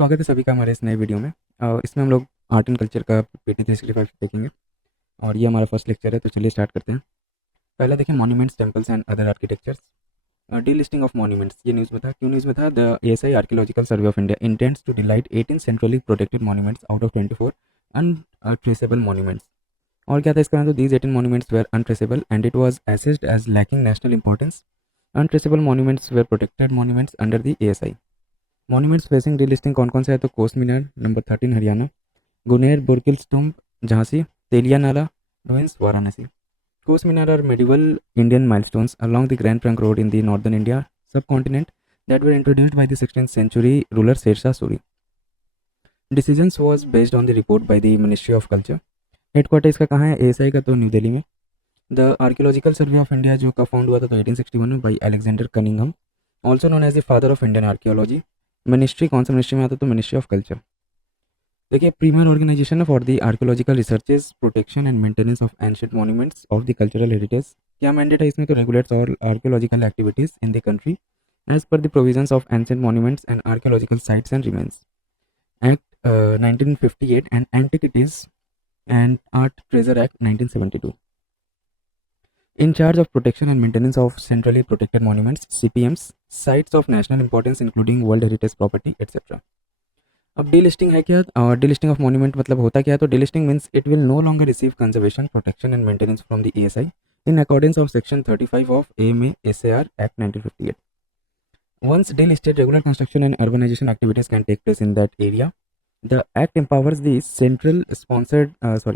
स्वागत है सभी का हमारे इस नए वीडियो में। इसमें हम लोग आर्ट एंड कल्चर का PT 365 देखेंगे और ये हमारा फर्स्ट लेक्चर है, तो चलिए स्टार्ट करते हैं। पहले देखें monuments, temples and other architectures. Delisting of monuments, ये न्यूज़ में था। क्यों न्यूज़ में था? The ASI archaeological survey of India intends to delete 18 centrally protected monuments out of 24 untraceable monuments. और क्या था इसका? तो these 18 monuments were untraceable and it was assessed as lacking national importance. Untraceable monuments were protected monuments under the ASI। Monuments facing delisting कौन कौन से है? तो कोस्ट मीनार नंबर 13 हरियाणा, गुनेर बुरकिल स्टूम्ब Jhansi, Telia Nala ruins Varanasi. Kos Minar are medieval Indian milestones along the Grand Trunk Road in the northern India subcontinent that were introduced by the 16th century ruler Sher Shah Suri. Decisions was based on the report by the Ministry of Culture. Headquarter इसका कहाँ है? ASI का तो new Delhi में। The archaeological survey of India जो कब found हुआ था? तो 1861 में by Alexander Cunningham, also known as the father of Indian archaeology. Ministry कौन सा मिनिस्ट्री में आता? तो मिनिस्ट्री ऑफ कल्चर। देखिए, premier organisation for the archaeological researches, protection and maintenance of ancient monuments of the cultural heritage. क्या mandate है इसमें? तो regulates all archaeological activities in the country as per the provisions of ancient monuments and archaeological sites and remains act 1958 and antiquities and art treasure act 1972। In charge of protection and maintenance of centrally protected monuments, CPMs, sites of national importance including World Heritage Property, etc. अब delisting है क्या? और delisting of monument मतलब होता क्या है? तो delisting means it will no longer receive conservation, protection and maintenance from the ASI in accordance of section 35 of AMA SAR Act 1958. Once delisted, regular construction and urbanization activities can take place in that area. The act empowers the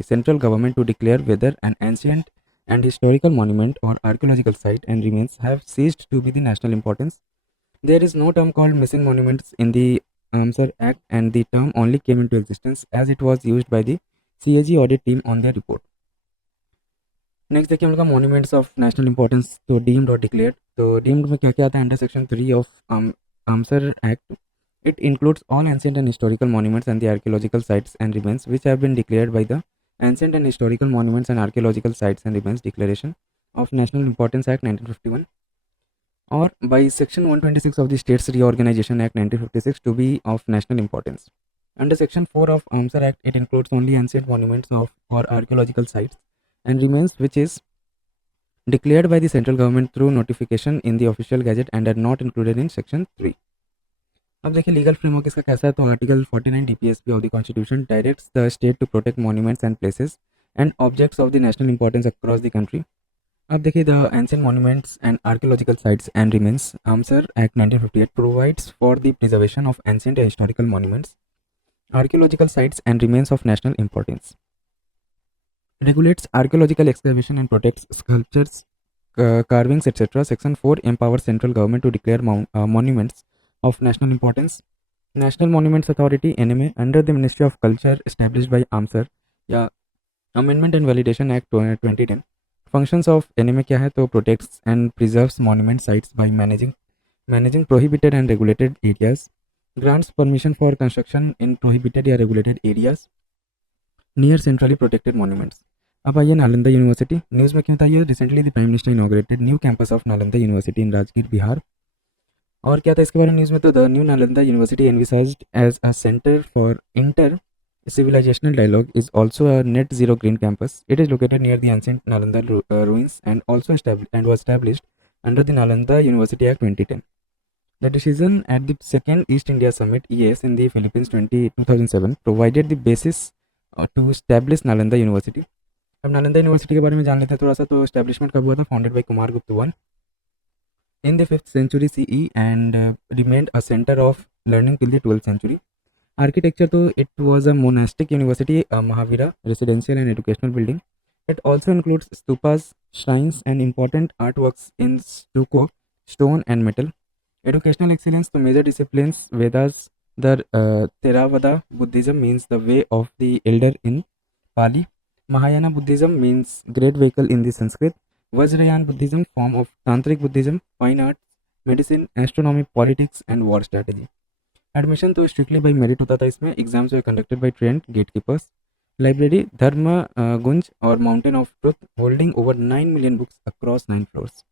central government to declare whether an ancient and historical monument or archaeological site and remains have ceased to be the national importance. There is no term called missing monuments in the Amsar Act, and the term only came into existence as it was used by the CAG audit team on their report. Next देखिए हम लोग का monuments of national importance, तो deemed और declared. तो deemed में क्या क्या आता है? Under section 3 of AMASR act, it includes all ancient and historical monuments and the archaeological sites and remains which have been declared by the Ancient and Historical Monuments and Archaeological Sites and Remains Declaration of National Importance Act 1951, or by Section 126 of the States Reorganization Act 1956 to be of national importance. Under Section 4 of Amsar Act, it includes only ancient monuments of or archaeological sites and remains which is declared by the central government through notification in the official gazette and are not included in Section 3. अब देखिए legal framework इसका कैसा है? तो article 49 DPSP of the constitution directs the state to protect monuments and places and objects of the national importance across the country. अब देखिए, the ancient monuments and archaeological sites and remains AMASR act 1958 provides for the preservation of ancient and historical monuments, archaeological sites and remains of national importance, regulates archaeological excavation and protects sculptures, carvings, etc. Section 4 empowers central government to declare monuments of national importance. National Monuments Authority (NMA) under the Ministry of Culture established by AMSAR या Amendment and Validation Act 2010. Functions of NMA क्या है? तो protects and preserves monument sites by managing prohibited and regulated areas, grants permission for construction in prohibited या regulated areas near centrally protected monuments. अब आइए Nalanda university. News में क्यों था ये? Recently the prime minister inaugurated new campus of Nalanda university in Rajgir, Bihar. और क्या था इसके बारे में न्यूज़ में? तो the new Nalanda university envisaged as a centre for inter civilizational dialogue is also a net zero green campus. It is located near the ancient Nalanda ruins and also was established under the Nalanda University Act 2010. The decision at the second East India Summit (EAS) in the Philippines 2007 provided the basis to establish Nalanda University. अब Nalanda university के बारे में जान लेते हैं थोड़ा सा। तो एस्टैब्लिशमेंट कब हुआ था? फाउंडेड बाय कुमार गुप्त one in the 5th century CE and remained a center of learning till the 12th century. Architecture, तो it was a monastic university, a Mahavira residential and educational building. It also includes stupas, shrines and important artworks in stucco, stone and metal. Educational excellence, तो major disciplines Vedas, the Theravada Buddhism means the way of the elder in Pali. Mahayana Buddhism means great vehicle in the Sanskrit. Vajrayana Buddhism, form of Tantric Buddhism, fine arts, medicine, astronomy, politics and war strategy. Admission तो strictly by merit होता था इसमें। Exams were conducted by trained gatekeepers. Library Dharma Gunj और mountain of truth holding over 9 million books across 9 floors.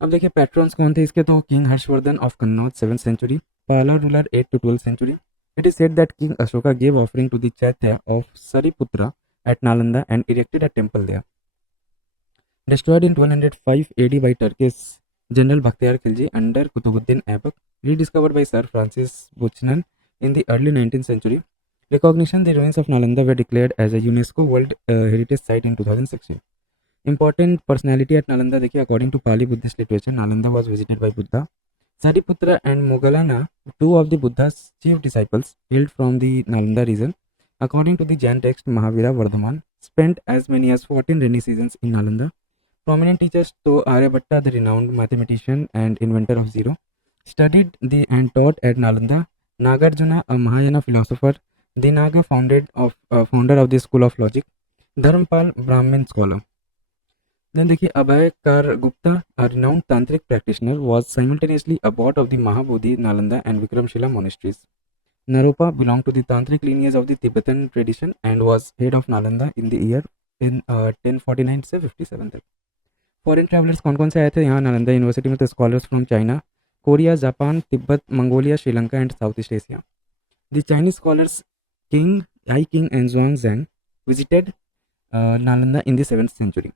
अब देखिए patrons कौन थे इसके? तो king Harshavardhana of Kannauj 7th century, Pala ruler 8th to 12th century, It is said that King Ashoka gave offering to the Chaitya of Sariputra at Nalanda and erected a temple there. Destroyed in 1205 AD by Turkish General Bakhtiyar Khilji under Kutubuddin Aibak, rediscovered by Sir Francis Buchanan in the early 19th century. Recognition: the ruins of Nalanda were declared as a UNESCO World Heritage Site in 2016. Important personality at Nalanda देखिए, according to Pali Buddhist literature, Nalanda was visited by Buddha. Sariputra and Moggallana, two of the Buddha's chief disciples, hailed from the Nalanda region. According to the Jain text Mahavira Vardhaman, spent as many as 14 rainy seasons in Nalanda. Prominent teachers to Aryabhatta, the renowned mathematician and inventor of zero, studied and taught at Nalanda. Nagarjuna, a Mahayana philosopher, the Naga founder of the school of logic. Dharmpal, Brahmin scholar. Then देखिए, Abhay Kar Gupta, a renowned tantric practitioner, was simultaneously abbot of the Mahabodhi, Nalanda and Vikramshila monasteries. Naropa belonged to the tantric lineage of the Tibetan tradition and was head of Nalanda in the year 1049 से 57 तक. Foreign travellers कौन कौन से आए थे यहाँ Nalanda university में? तो scholars from China, Korea, Japan, Tibet, Mongolia, Sri Lanka and south east Asia. The Chinese scholars king and जुआंग Zang visited Nalanda in the 7th century.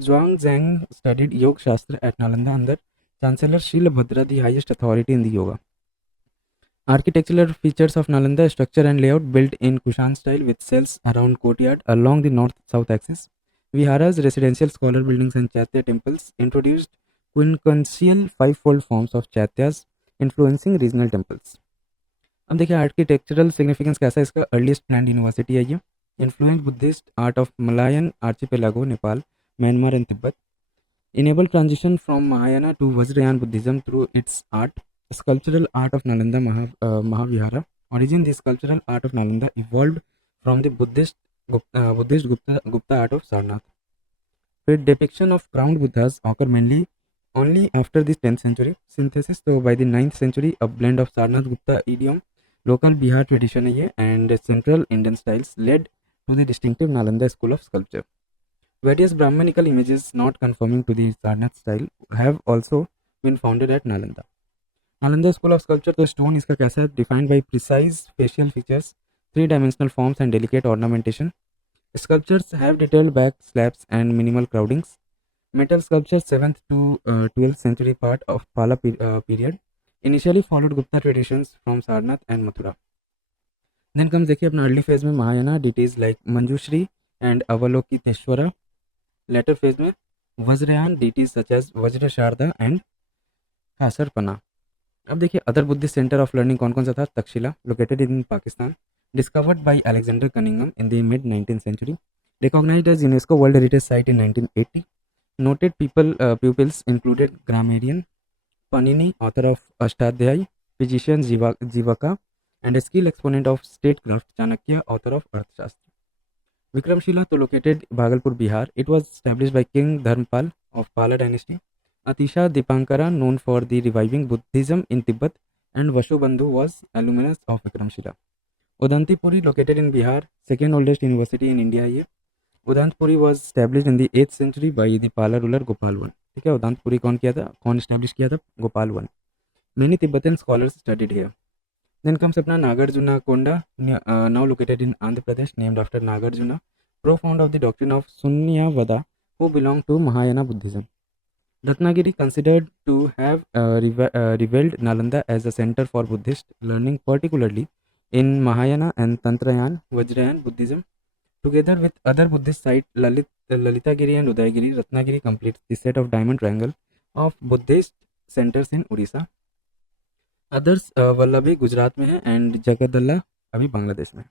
Zhuangzhang studied Yoga Shastra at Nalanda under Chancellor Shilabhadra, the highest authority in the yoga. Architectural features of Nalanda: structure and layout built in Kushan style with cells around courtyard along the north-south axis. Viharas, residential scholar buildings and Chaitya temples introduced quintessential five-fold forms of Chaityas influencing regional temples. अब देखिए architectural significance कैसा है इसका. Earliest planned university है ये. Influence Buddhist art of Malayan archipelago, Nepal, Myanmar and Tibet. Enable transition from Mahayana to Vajrayana Buddhism through its art. Sculptural art of Nalanda Mahavihara. Origin: the sculptural art of Nalanda evolved from the Buddhist Gupta art of Sarnath. फिर depiction of crowned Buddhas occur mainly only after the 10th century. Synthesis: तो by the 9th century a blend of Sarnath Gupta idiom, local Bihar tradition है ये, and central Indian styles led to the distinctive Nalanda school of sculpture. Various Brahmanical images not conforming to the Sarnath style have also been founded at Nalanda. Nalanda school of sculpture, तो stone इसका कैसा है? Defined by precise facial features, three-dimensional forms and delicate ornamentation. Sculptures have detailed back slabs and minimal crowdings. Metal sculptures 7th to 12th century part of Pala period initially followed Gupta traditions from Sarnath and Mathura. Then comes देखिए अपना early phase में Mahayana deities like Manjushri and Avalokiteshwara. Later phase में Vajrayana deities such as Vajra Sharda and Khasarpana. अब देखिए other Buddhist centre of learning कौन कौन सा था? Takshashila, located in Pakistan, discovered by Alexander Cunningham in the mid 19th century, recognized as UNESCO World Heritage Site in 1980. Noted pupils included grammarian Panini, author of Ashtadhyay, physician Jivaka, and a skilled exponent of statecraft Chanakya, author of Arthashastra. Vikramshila, to located Bhagalpur, Bihar. It was established by King Dharmpal of Pala dynasty. Atisha Dipankara, known for the reviving Buddhism in Tibet, and Vashubandhu was alumnus of Vikramshila. Udantipuri, located in Bihar, second oldest university in India ये. Udantpuri was established in the 8th century by the Pala ruler Gopal I. ठीक है, उदंतपुरी कौन किया था? कौन establish किया था? Gopal I. Many Tibetan scholars studied here. Then comes अपना Nagarjuna Konda, now located in Andhra Pradesh, named after Nagarjuna, profound of the doctrine of Sunyavada, who belonged to Mahayana Buddhism. Ratnagiri, considered to have revealed Nalanda as a center for Buddhist learning, particularly in Mahayana and Tantrayana, Vajrayana Buddhism. Together with other Buddhist sites, Lalitagiri and Udayagiri, Ratnagiri completes the set of diamond triangle of Buddhist centers in Odisha. Others, Vallabhi Gujarat में है and जगदल्ला अभी बांग्लादेश में.